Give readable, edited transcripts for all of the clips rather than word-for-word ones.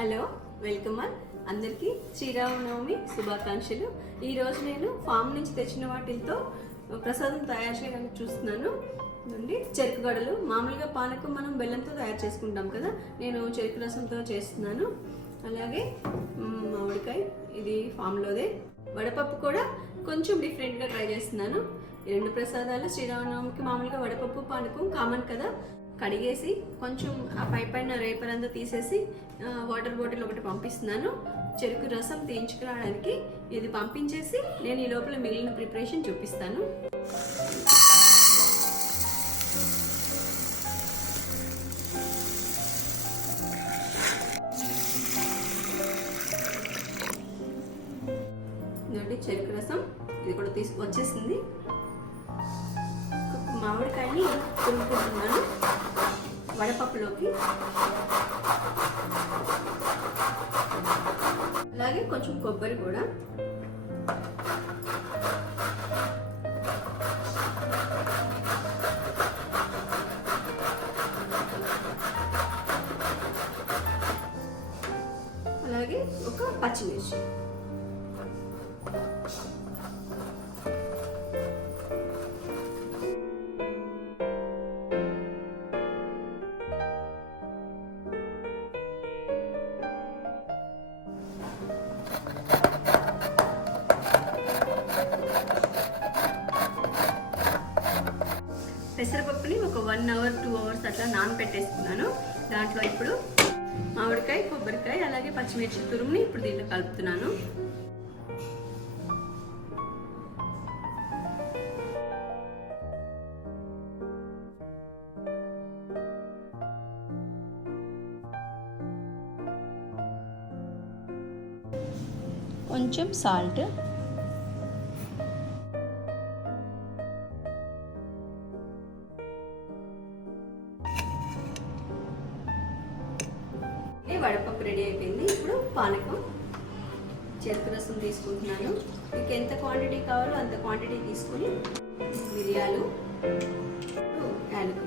Hello welcome అందరికీ శ్రీరామనవమి శుభాకాంక్షలు. ఈరోజు నేను ఫామ్ నుంచి తెచ్చిన వాటితో ప్రసాదం తయారు చేయడానికి చూస్తున్నాను. చెరుకు గడలు మామూలుగా పానకం మనం బెల్లంతో తయారు చేసుకుంటాం కదా, నేను చెరుకు రసంతో చేస్తున్నాను. అలాగే మామిడికాయ, ఇది ఫామ్లోదే. వడపప్పు కూడా కొంచెం డిఫరెంట్గా ట్రై చేస్తున్నాను. ఈ రెండు ప్రసాదాలు శ్రీరామనవమికి మామూలుగా వడపప్పు పానకం కామన్ కదా. కడిగేసి కొంచెం ఆ పైన రేపరంతా తీసేసి వాటర్ బాటిల్ ఒకటి పంపిస్తున్నాను చెరుకు రసం తీయించుకురావడానికి. ఇది పంపించేసి నేను ఈ లోపల మిగిలిన ప్రిపరేషన్ చూపిస్తాను. చెరుకు రసం ఇది కూడా వచ్చేసింది. మామిడికాయని తురుముకుంటున్నాను వడపప్పులోకి. అలాగే కొంచెం కొబ్బరి కూడా. అలాగే ఒక పచ్చిమిర్చి. పెసరపప్పుని ఒక 1 hour 2 hours అట్లా నానబెట్టేసుకున్నాను. దాంట్లో ఇప్పుడు మామిడికాయ, కొబ్బరికాయ, అలాగే పచ్చిమిర్చి తురుముని ఇప్పుడు దీంట్లో కలుపుతున్నాను. కొంచెం సాల్ట్, వడపప్పు రెడీ అయిపోయింది. ఇప్పుడు పానకం, చెరుకు రసం తీసుకుంటున్నాను. మీకు ఎంత క్వాంటిటీ కావాలో అంత క్వాంటిటీ తీసుకొని మిరియాలు, యాలకులు,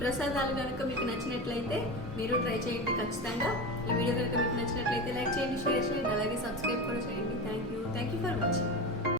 ప్రసాదాలు కనుక మీకు నచ్చినట్లయితే మీరు ట్రై చేయండి ఖచ్చితంగా. ఈ వీడియో కనుక మీకు నచ్చినట్లయితే లైక్ చేయండి, షేర్ చేయండి, అలాగే సబ్స్క్రైబ్ కూడా చేయండి. Thank you for watching.